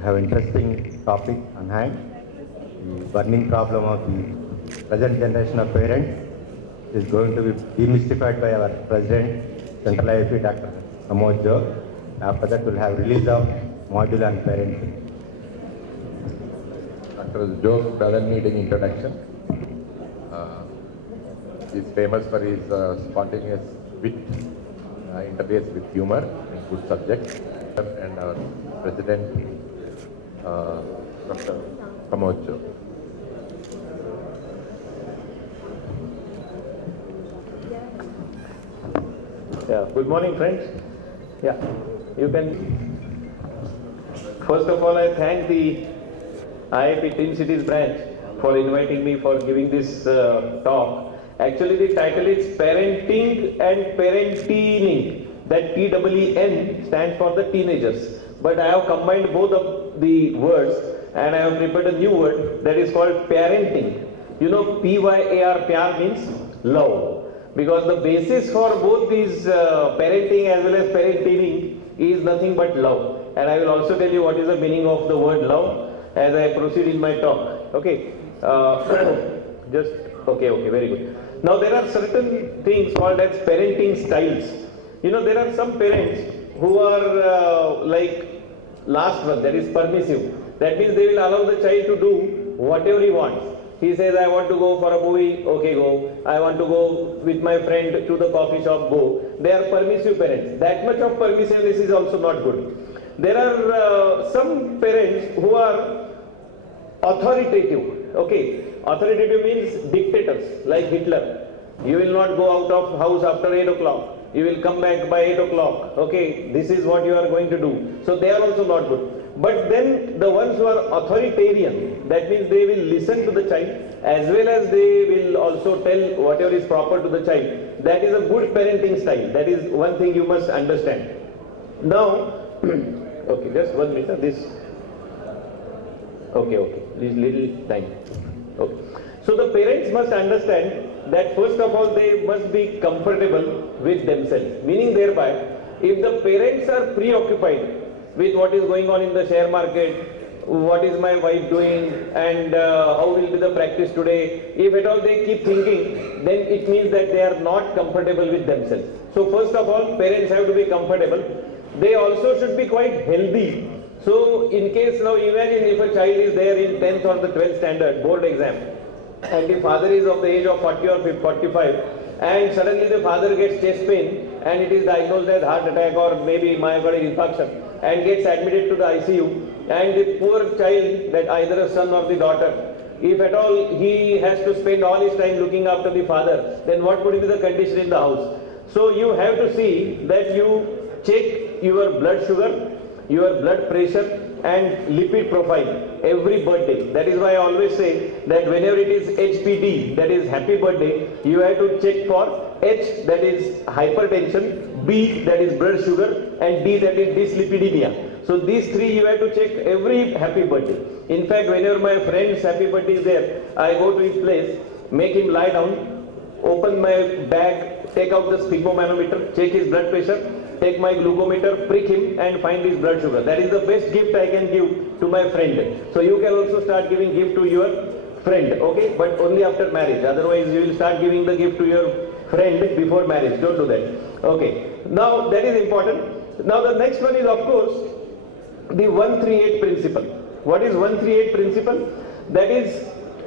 We have interesting topic on hand. The burning problem of the present generation of parents is going to be demystified by our President, Central IFP, Dr. Pramodh. After that, we'll have release of module on parenting. Dr. Joe doesn't need any introduction. He's famous for his spontaneous wit, interface with humor and good subject. And our President, Dr. Pramodh. Yeah, good morning, friends. Yeah, you can. First of all, I thank the IIP Twin Cities branch for inviting me for giving this talk. Actually, the title is Parenting and Parenting. That T-E-E-N stands for the teenagers. But I have combined both of the words and I have prepared a new word that is called parenting. You know, P-Y-A-R, pyar means love. Because the basis for both these parenting as well as parenting is nothing but love. And I will also tell you what is the meaning of the word love as I proceed in my talk. Okay. Okay, very good. Now there are certain things called as parenting styles. You know, there are some parents who are like last one, that is permissive. That means they will allow the child to do whatever he wants. He says, I want to go for a movie, okay, go. I want to go with my friend to the coffee shop, go. They are permissive parents. That much of permissiveness is also not good. There are some parents who are authoritative. Okay, authoritative means dictators, like Hitler. You will not go out of house after 8 o'clock. You will come back by 8 o'clock. Okay, this is what you are going to do. So they are also not good. But then the ones who are authoritarian, that means they will listen to the child as well as they will also tell whatever is proper to the child. That is a good parenting style. That is one thing you must understand. Now, okay, just 1 minute. This. Okay, this little time. Okay. So the parents must understand that first of all they must be comfortable with themselves. Meaning thereby, if the parents are preoccupied with what is going on in the share market, what is my wife doing and how will be the practice today, if at all they keep thinking, then it means that they are not comfortable with themselves. So first of all, parents have to be comfortable. They also should be quite healthy. So in case now imagine if a child is there in 10th or the 12th standard board exam and the father is of the age of 40 or 45 and suddenly the father gets chest pain and it is diagnosed as heart attack or maybe myocardial infarction and gets admitted to the ICU, and the poor child, that either a son or the daughter, if at all he has to spend all his time looking after the father, then what would be the condition in the house? So you have to see that you check your blood sugar, your blood pressure and lipid profile every birthday. That is why I always say that whenever it is HPD, that is happy birthday, you have to check for H, that is hypertension, B, that is blood sugar, and D, that is dyslipidemia. So these three you have to check every happy birthday. In fact, whenever my friend's happy birthday is there, I go to his place, make him lie down, open my bag, take out the sphygmomanometer, check his blood pressure, take my glucometer, prick him and find his blood sugar. That is the best gift I can give to my friend. So you can also start giving gift to your friend, okay? But only after marriage. Otherwise you will start giving the gift to your friend before marriage. Don't do that. Okay. Now that is important. Now the next one is of course the 138 principle. What is 138 principle? That is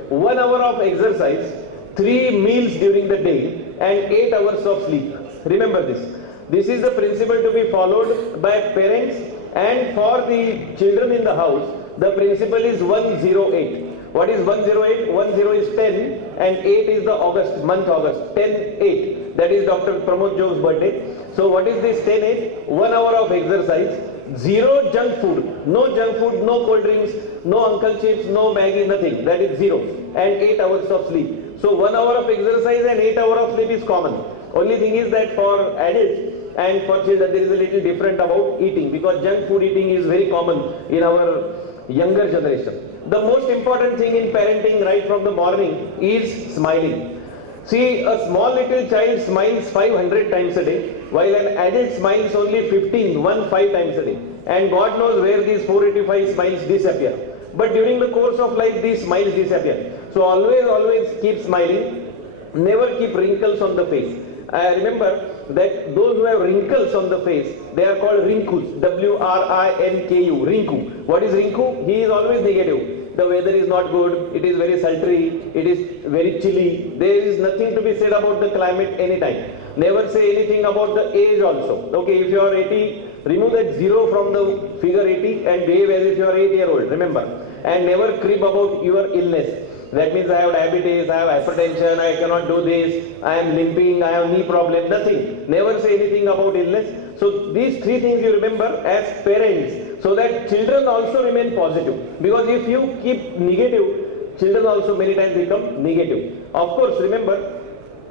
1 hour of exercise, 3 meals during the day and 8 hours of sleep. Remember this. This is the principle to be followed by parents, and for the children in the house, the principle is 108. What is 108? 10 is 10 and 8 is the month August. 10-8. That is Dr. Pramodh Jo's birthday. So what is this 10-8? 1 hour of exercise, 0 junk food. No junk food, no cold drinks, no Uncle Chips, no Maggie, nothing. That is 0. And 8 hours of sleep. So 1 hour of exercise and 8 hours of sleep is common. Only thing is that for adults and for children there is a little different about eating, because junk food eating is very common in our younger generation. The most important thing in parenting right from the morning is smiling. See, a small little child smiles 500 times a day, while an adult smiles only 5 times a day. And God knows where these 485 smiles disappear. But during the course of life, these smiles disappear. So always keep smiling. Never keep wrinkles on the face. I remember that those who have wrinkles on the face, they are called rinkus. W-R-I-N-K-U. Rinku. What is rinku? He is always negative. The weather is not good, it is very sultry, it is very chilly. There is nothing to be said about the climate anytime. Never say anything about the age also. Okay, if you are 80, remove that 0 from the figure 80 and behave as if you are 8-year-old. Remember. And never crib about your illness. That means I have diabetes, I have hypertension, I cannot do this, I am limping, I have knee problem, nothing. Never say anything about illness. So these 3 things you remember as parents, so that children also remain positive. Because if you keep negative, children also many times become negative. Of course, remember,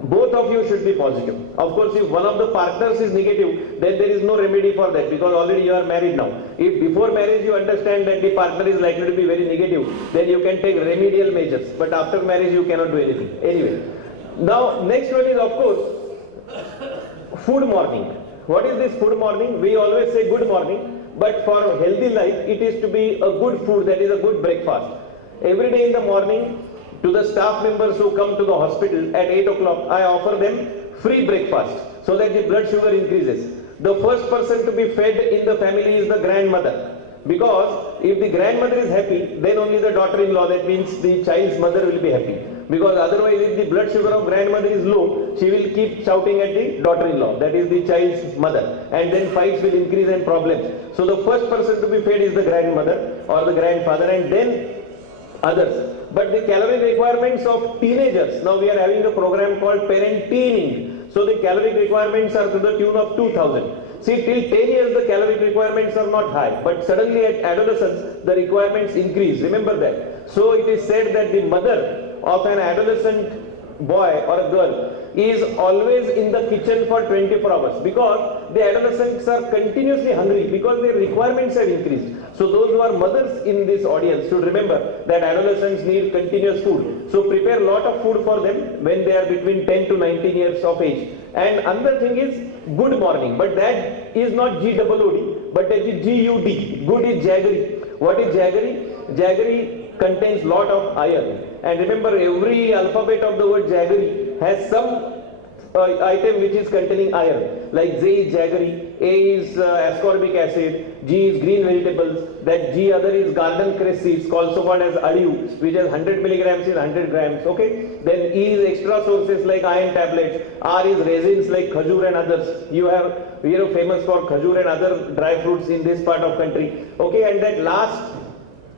both of you should be positive. Of course, if one of the partners is negative, then there is no remedy for that, because already you are married now. If before marriage you understand that the partner is likely to be very negative, then you can take remedial measures. But after marriage you cannot do anything. Anyway, now next one is, of course, food morning. What is this food morning? We always say good morning, but for healthy life it is to be a good food, that is a good breakfast. Every day in the morning, to the staff members who come to the hospital at 8 o'clock, I offer them free breakfast so that the blood sugar increases. The first person to be fed in the family is the grandmother. Because if the grandmother is happy, then only the daughter-in-law, that means the child's mother, will be happy. Because otherwise, if the blood sugar of grandmother is low, she will keep shouting at the daughter-in-law, that is the child's mother. And then fights will increase and problems. So the first person to be fed is the grandmother or the grandfather, and then others. But the calorie requirements of teenagers, now we are having a program called parenting. So the calorie requirements are to the tune of 2000. See, till 10 years the calorie requirements are not high, but suddenly at adolescence the requirements increase. Remember that. So it is said that the mother of an adolescent boy or a girl is always in the kitchen for 24 hours, because the adolescents are continuously hungry because their requirements have increased. So those who are mothers in this audience should remember that adolescents need continuous food. So prepare a lot of food for them when they are between 10 to 19 years of age. And another thing is good morning, but that is not G-O-O-D, but that is G-U-D. Good is jaggery. What is jaggery? Jaggery contains lot of iron. And remember, every alphabet of the word jaggery has some item which is containing iron. Like Z is jaggery, A is ascorbic acid, G is green vegetables, that G other is garden cress seeds, also called as Abou, which has 100 milligrams in 100 grams. Okay. Then E is extra sources like iron tablets, R is resins like khajur and others. We are famous for khajur and other dry fruits in this part of country. Okay. And that last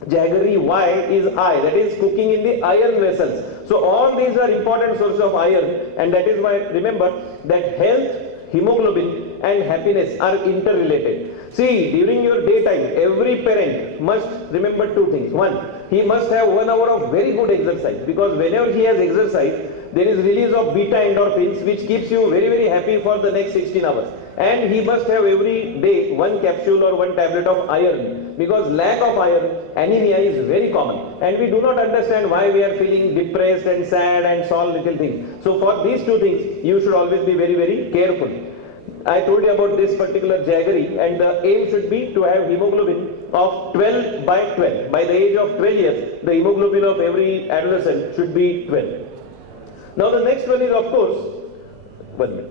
jaggery Y is I, that is cooking in the iron vessels. So all these are important sources of iron, and that is why remember that health, hemoglobin and happiness are interrelated. See, during your daytime, every parent must remember 2 things. One, he must have 1 hour of very good exercise, because whenever he has exercise, there is release of beta endorphins which keeps you very happy for the next 16 hours. And he must have every day 1 capsule or 1 tablet of iron, because lack of iron, anemia, is very common. And we do not understand why we are feeling depressed and sad and small little things. So for these 2 things, you should always be very careful. I told you about this particular jaggery, and the aim should be to have hemoglobin of 12 by 12. By the age of 12 years, the hemoglobin of every adolescent should be 12. Now the next one is, of course, 1 minute.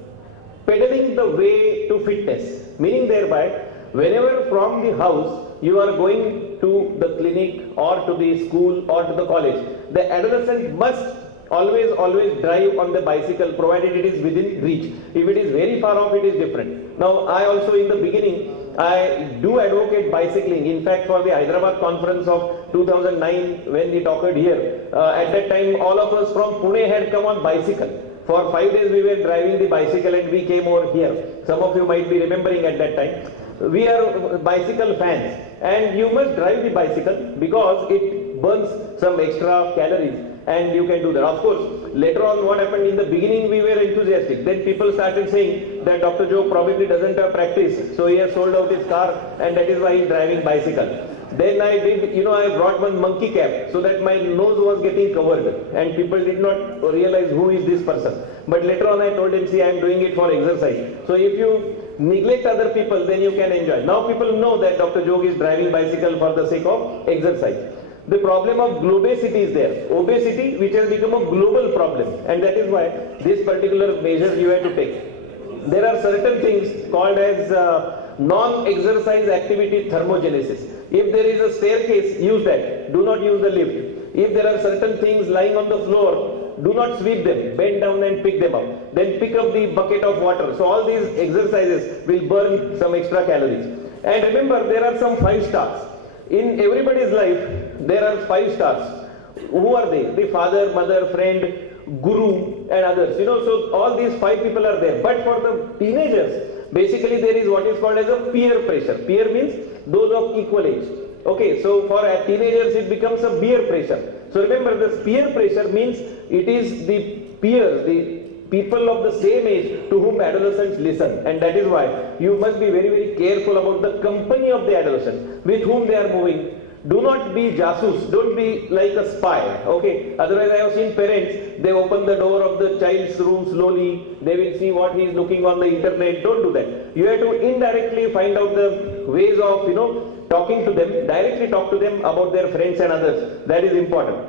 Pedaling the way to fitness, meaning thereby whenever from the house you are going to the clinic or to the school or to the college, the adolescent must always drive on the bicycle, provided it is within reach. If it is very far off, it is different. Now I also in the beginning, I do advocate bicycling. In fact, for the Hyderabad conference of 2009 when it occurred here, at that time all of us from Pune had come on bicycle. For 5 days we were driving the bicycle and we came over here. Some of you might be remembering at that time. We are bicycle fans, and you must drive the bicycle because it burns some extra calories and you can do that. Of course, later on what happened, in the beginning we were enthusiastic. Then people started saying that Dr. Joe probably doesn't have practice, so he has sold out his car and that is why he is driving bicycle. Then I did, I brought one monkey cap so that my nose was getting covered and people did not realize who is this person. But later on I told him, see, I am doing it for exercise. So if you neglect other people, then you can enjoy. Now people know that Dr. Jog is driving bicycle for the sake of exercise. The problem of globosity is there. Obesity, which has become a global problem, and that is why this particular measure you have to take. There are certain things called as non-exercise activity thermogenesis. If there is a staircase, use that. Do not use the lift. If there are certain things lying on the floor, do not sweep them. Bend down and pick them up. Then pick up the bucket of water. So all these exercises will burn some extra calories. And remember, there are some 5 stars. In everybody's life, there are 5 stars. Who are they? The father, mother, friend, guru, and others. So all these 5 people are there. But for the teenagers, basically there is what is called as a peer pressure. Peer means those of equal age. Okay, so for teenagers it becomes a peer pressure. So remember, this peer pressure means it is the peers, the people of the same age to whom adolescents listen, and that is why you must be very, very careful about the company of the adolescents with whom they are moving. Do not be jasus, don't be like a spy, okay? Otherwise I have seen parents, they open the door of the child's room slowly, they will see what he is looking on the internet. Don't do that. You have to indirectly find out the ways of, talking to them, directly talk to them about their friends and others. That is important.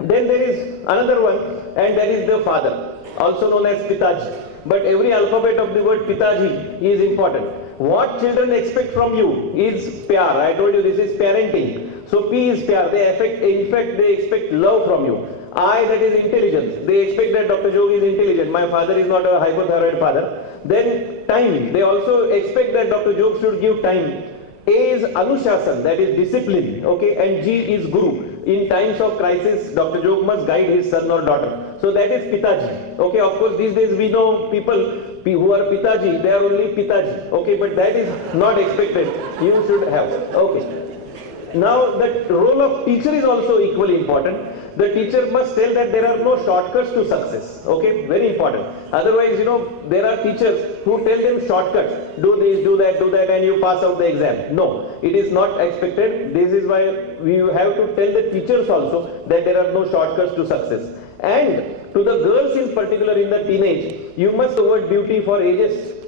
Then there is another one, and that is the father, also known as Pitaji. But every alphabet of the word Pitaji is important. What children expect from you is pyar. I told you this is parenting. So P is pyar. In fact, they expect love from you. I, that is intelligence. They expect that Dr. Jog is intelligent. My father is not a hypothyroid father. Then time. They also expect that Dr. Jog should give time. A is Anushasan, that is discipline, okay, and G is Guru. In times of crisis, Dr. Jog must guide his son or daughter. So that is Pitaji, okay. Of course, these days we know people who are Pitaji, they are only Pitaji, okay, but that is not expected. You should have, okay. Now, the role of teacher is also equally important. The teacher must tell that there are no shortcuts to success, okay, very important. Otherwise, there are teachers who tell them shortcuts, do this, do that, and you pass out the exam. No, it is not expected. This is why we have to tell the teachers also that there are no shortcuts to success. And to the girls in particular in the teenage, you must avoid beauty for ages.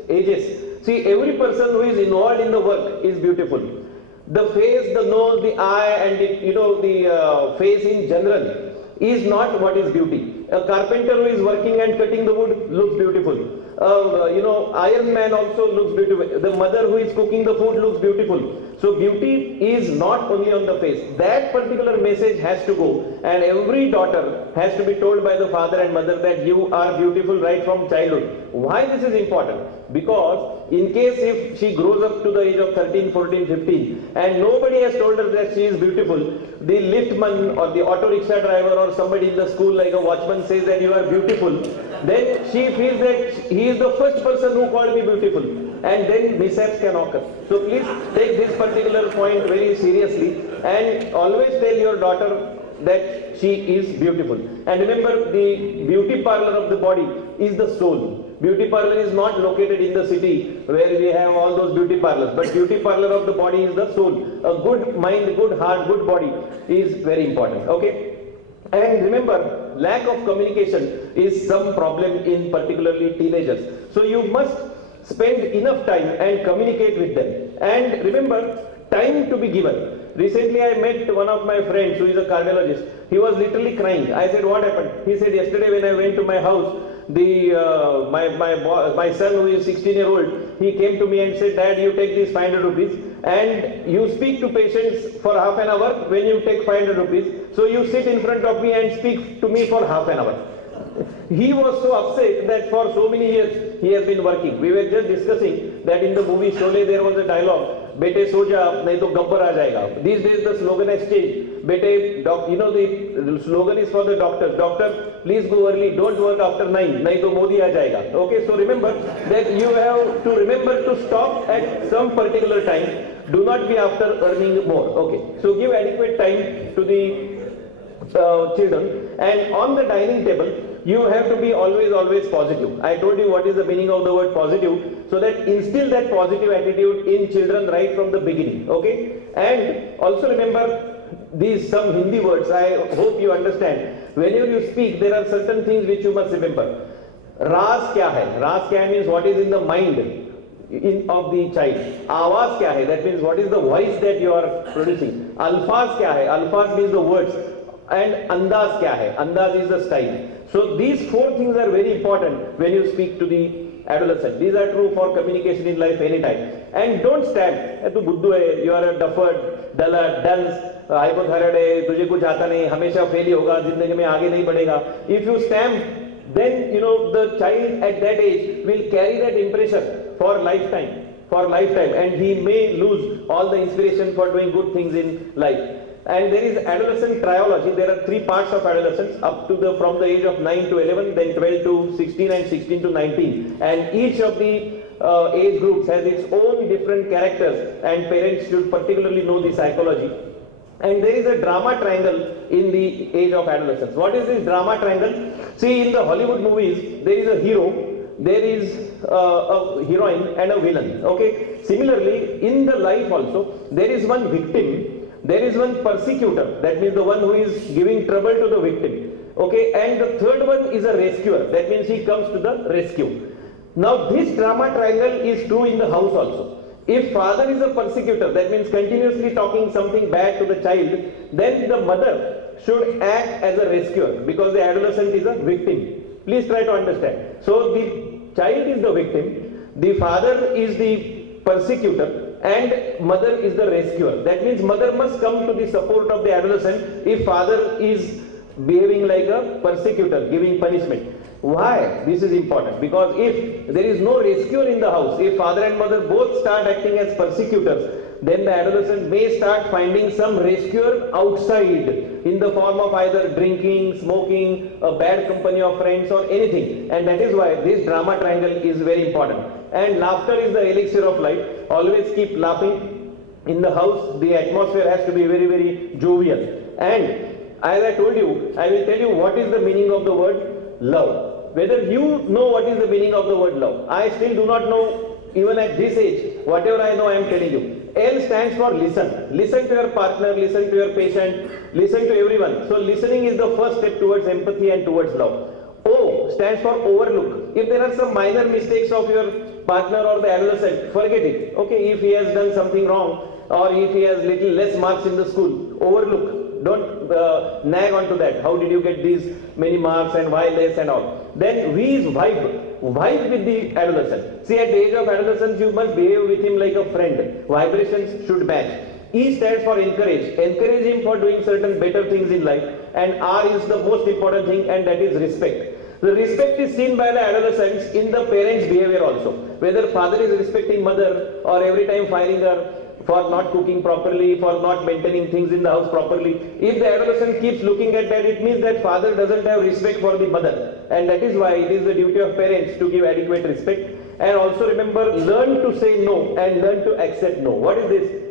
See, every person who is involved in the work is beautiful. The face, the nose, the eye, and the face in general is not what is beauty. A carpenter who is working and cutting the wood looks beautiful. Iron man also looks beautiful. The mother who is cooking the food looks beautiful. So beauty is not only on the face. That particular message has to go, and every daughter has to be told by the father and mother that you are beautiful right from childhood. Why this is important? Because in case if she grows up to the age of 13, 14, 15 and nobody has told her that she is beautiful, the liftman or the auto rickshaw driver or somebody in the school like a watchman says that you are beautiful, then she feels that he is the first person who called me beautiful, and then mishaps can occur. So please take this particular point very seriously and always tell your daughter that she is beautiful. And remember, the beauty parlor of the body is the soul. Beauty parlor is not located in the city where we have all those beauty parlors, but beauty parlor of the body is the soul. A good mind, good heart, good body is very important, okay? And remember, lack of communication is some problem in particularly teenagers. So you must spend enough time and communicate with them. And remember, time to be given. Recently I met one of my friends who is a cardiologist. He was literally crying. I said, what happened? He said, yesterday when I went to my house, my son who is 16-year-old, he came to me and said, Dad, you take these 500 rupees and you speak to patients for half an hour when you take 500 rupees. So you sit in front of me and speak to me for half an hour. He was so upset that for so many years he has been working. We were just discussing that in the movie Sholay there was a dialogue, Bete soja, nahi to gabbar aa jayega. These days the slogan has changed. Bete, the slogan is for the doctors. Doctor, please go early, don't work after 9, nahi to Modi aa jayega. Okay, so remember that you have to remember to stop at some particular time. Do not be after earning more. Okay, so give adequate time to the children. And on the dining table, you have to be always positive. I told you what is the meaning of the word positive, so that instill that positive attitude in children right from the beginning, okay? And also remember these some Hindi words, I hope you understand. Whenever you speak, there are certain things which you must remember. Ras kya hai? Ras kya hai means what is in the mind of the child. Awaaz kya hai? That means what is the voice that you are producing. Alfaz kya hai? Alfaz means the words. And andaz kya hai? Andaz is the style. So these four things are very important when you speak to the adolescent. These are true for communication in life anytime. And don't stand. Tu buddhu hai, you are a duffert, dullard, dunce, hypothyroid hai, तुझे कुछ आता नहीं, हमेशा fail ही होगा, जिंदगी में आगे नहीं बढ़ेगा. If you stamp, then you know the child at that age will carry that impression for lifetime, and he may lose all the inspiration for doing good things in life. And there is adolescent triology. There are three parts of adolescence up to from the age of 9 to 11, then 12 to 16, and 16 to 19. And each of the age groups has its own different characters, and parents should particularly know the psychology. And there is a drama triangle in the age of adolescence. What is this drama triangle? See, in the Hollywood movies, there is a hero, there is a heroine, and a villain. Okay. Similarly, in the life also, there is one victim, there is one persecutor. That means the one who is giving trouble to the victim. Okay. And the third one is a rescuer. That means he comes to the rescue. Now, this drama triangle is true in the house also. If father is a persecutor, that means continuously talking something bad to the child, then the mother should act as a rescuer, because the adolescent is a victim. Please try to understand. So the child is the victim, the father is the persecutor, and mother is the rescuer. That means mother must come to the support of the adolescent if father is behaving like a persecutor, giving punishment. Why? This is important, because if there is no rescuer in the house, if father and mother both start acting as persecutors, then the adolescent may start finding some rescuer outside in the form of either drinking, smoking, a bad company of friends, or anything. And that is why this drama triangle is very important. And laughter is the elixir of life. Always keep laughing. In the house, the atmosphere has to be very jovial. And as I told you, I will tell you what is the meaning of the word love. Whether you know what is the meaning of the word love. I still do not know, even at this age. Whatever I know, I am telling you. L stands for listen. Listen to your partner, listen to your patient, listen to everyone. So listening is the first step towards empathy and towards love. O stands for overlook. If there are some minor mistakes of your partner or the adolescent, forget it. Okay, if he has done something wrong, or if he has little less marks in the school, overlook. Don't nag onto that. How did you get these many marks and why less and all. Then V is vibe. Vibe with the adolescent. See, at the age of adolescence, you must behave with him like a friend. Vibrations should match. E stands for encourage. Encourage him for doing certain better things in life. And R is the most important thing, and that is respect. The respect is seen by the adolescents in the parents' behavior also. Whether father is respecting mother or every time firing her for not cooking properly, for not maintaining things in the house properly. If the adolescent keeps looking at that, it means that father doesn't have respect for the mother. And that is why it is the duty of parents to give adequate respect. And also remember, learn to say no and learn to accept no. What is this?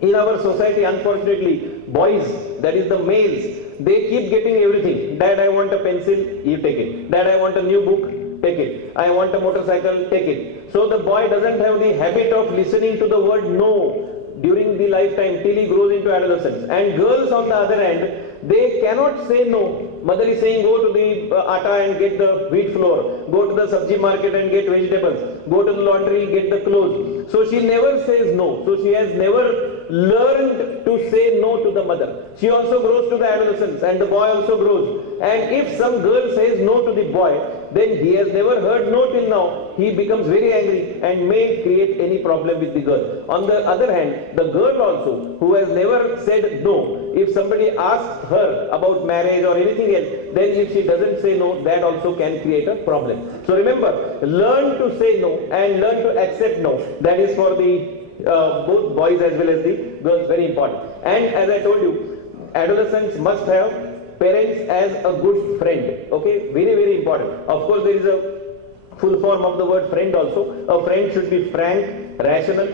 In our society, unfortunately, boys, that is the males, they keep getting everything. Dad, I want a pencil, you take it. Dad, I want a new book, take it. I want a motorcycle, take it. So the boy doesn't have the habit of listening to the word no during the lifetime till he grows into adolescence. And girls on the other hand, they cannot say no. Mother is saying go to the atta and get the wheat flour, go to the sabji market and get vegetables, go to the laundry, get the clothes. So she never says no. So she has never learned to say no to the mother. She also grows to the adolescence, and the boy also grows. And if some girl says no to the boy, then he has never heard no till now. He becomes very angry and may create any problem with the girl. On the other hand, the girl also, who has never said no, if somebody asks her about marriage or anything else, then if she doesn't say no, that also can create a problem. So remember, learn to say no and learn to accept no. That is for the both boys as well as the girls, very important. And as I told you, adolescents must have parents as a good friend. Okay, very important. Of course, there is a full form of the word friend also. A friend should be frank, rational,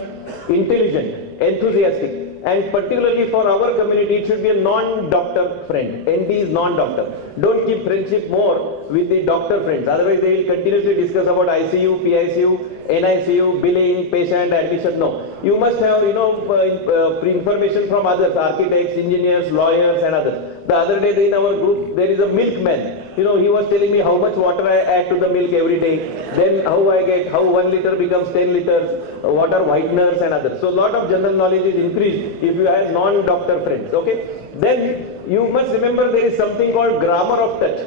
intelligent, enthusiastic, and particularly for our community, it should be a non-doctor friend. ND is non-doctor. Don't keep friendship more with the doctor friends. Otherwise, they will continuously discuss about ICU, PICU, NICU, billing, patient admission. No, you must have information from others, architects, engineers, lawyers, and others. The other day in our group, there is a milkman. He was telling me how much water I add to the milk every day, then how 1 liter becomes 10 liters, what are whiteners and others. So a lot of general knowledge is increased if you have non-doctor friends, okay? Then you must remember there is something called grammar of touch.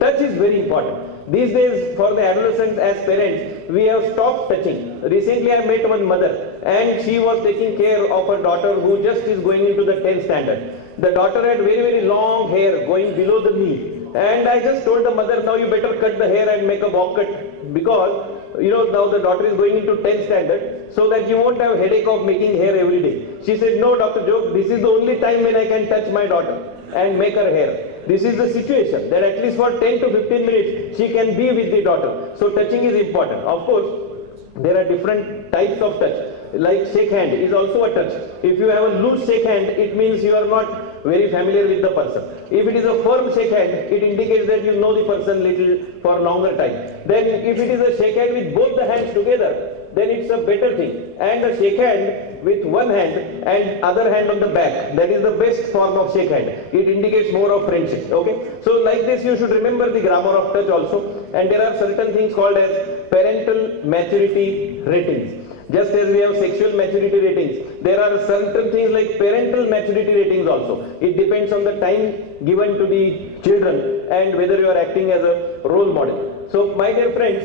Touch is very important. These days, for the adolescents as parents, we have stopped touching. Recently, I met one mother and she was taking care of her daughter who just is going into the 10th standard. The daughter had very, very long hair going below the knee. And I just told the mother, now you better cut the hair and make a bob cut, because now the daughter is going into 10th standard, so that you won't have headache of making hair every day. She said, no, Dr. Joke, this is the only time when I can touch my daughter and make her hair. This is the situation, that at least for 10 to 15 minutes she can be with the daughter. So touching is important. Of course, there are different types of touch. Like shake hand is also a touch. If you have a loose shake hand, it means you are not very familiar with the person. If it is a firm shake hand, it indicates that you know the person little for longer time. Then if it is a shake hand with both the hands together, then it's a better thing. And a shake hand with one hand and other hand on the back, that is the best form of shake hand. It indicates more of friendship, okay? So like this you should remember the grammar of touch also. And there are certain things called as parental maturity ratings. Just as we have sexual maturity ratings, there are certain things like parental maturity ratings also. It depends on the time given to the children and whether you are acting as a role model. So my dear friends,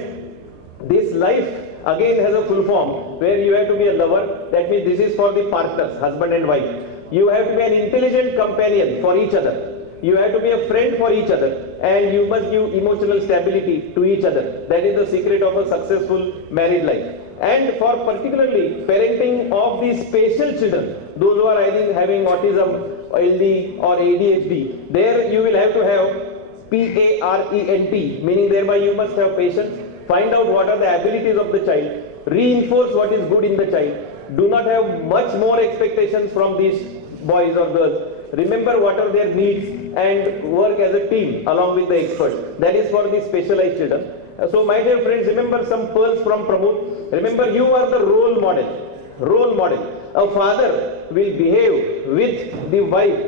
this life again has a full form where you have to be a lover. That means this is for the partners, husband and wife. You have to be an intelligent companion for each other. You have to be a friend for each other, and you must give emotional stability to each other. That is the secret of a successful married life. And for particularly parenting of these special children, those who are either having autism, LD or ADHD, there you will have to have PARENT, meaning thereby you must have patience, find out what are the abilities of the child, reinforce what is good in the child, do not have much more expectations from these boys or girls. Remember what are their needs and work as a team along with the experts. That is for the specialized children. So my dear friends, remember some pearls from Pramodh. Remember, you are the role model. Role model. A father will behave with the wife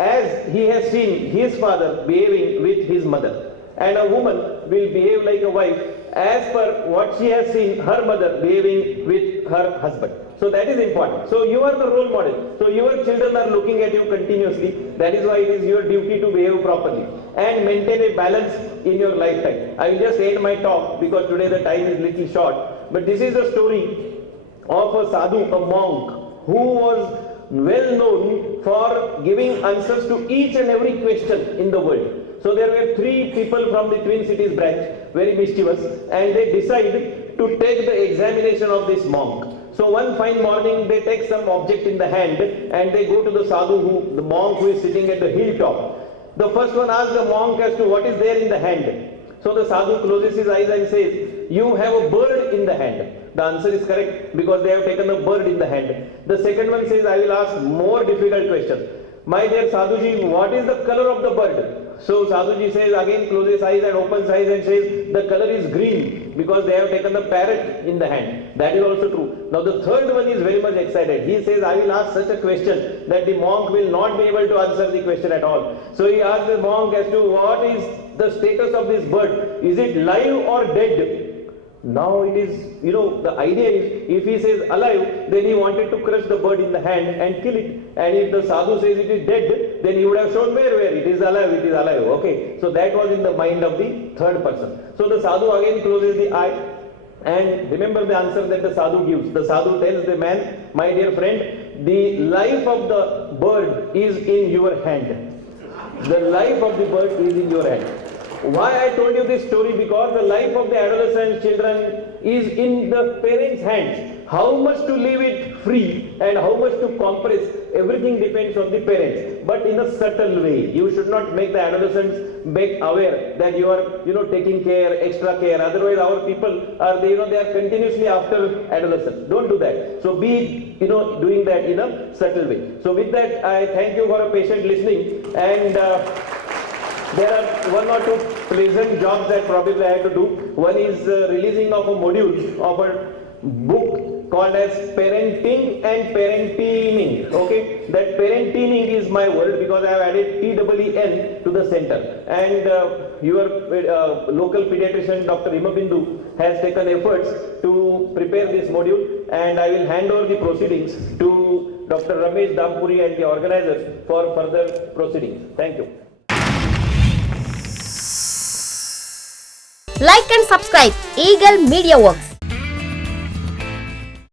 as he has seen his father behaving with his mother. And a woman will behave like a wife as per what she has seen her mother behaving with her husband. So that is important. So you are the role model. So your children are looking at you continuously. That is why it is your duty to behave properly and maintain a balance in your lifetime. I will just end my talk because today the time is little short. But this is the story of a sadhu, a monk, who was well known for giving answers to each and every question in the world. So there were 3 people from the Twin Cities branch, very mischievous, and they decided to take the examination of this monk. So one fine morning they take some object in the hand and they go to the sadhu, the monk who is sitting at the hilltop. The first one asks the monk as to what is there in the hand. So the sadhu closes his eyes and says, you have a bird in the hand. The answer is correct because they have taken a bird in the hand. The second one says, I will ask more difficult question. My dear Sadhuji, what is the color of the bird? So Sadhuji says, again closes eyes and opens eyes and says, the color is green because they have taken the parrot in the hand. That is also true. Now the third one is very much excited. He says, I will ask such a question that the monk will not be able to answer the question at all. So he asks the monk as to what is the status of this bird. Is it live or dead? Now it is, the idea is, if he says alive, then he wanted to crush the bird in the hand and kill it. And if the sadhu says it is dead, then he would have shown where it is alive, okay. So that was in the mind of the third person. So the sadhu again closes the eye and remember the answer that the sadhu gives. The sadhu tells the man, my dear friend, the life of the bird is in your hand. The life of the bird is in your hand. Why I told you this story? Because the life of the adolescent children is in the parents' hands. How much to leave it free and how much to compress, everything depends on the parents. But in a subtle way, you should not make the adolescents make aware that you are, taking care, extra care. Otherwise, our people are, they are continuously after adolescents. Don't do that. So be, doing that in a subtle way. So with that, I thank you for a patient listening, and there are one or two pleasant jobs that probably I have to do. One is releasing of a module of a book called as Parenting and Parenteening. Okay, that Parenteening is my word because I have added TEEN to the center. And your local pediatrician, Dr. Himabindu, has taken efforts to prepare this module, and I will hand over the proceedings to Dr. Ramesh Dampuri and the organizers for further proceedings. Thank you. Like and subscribe Eagle Media Works.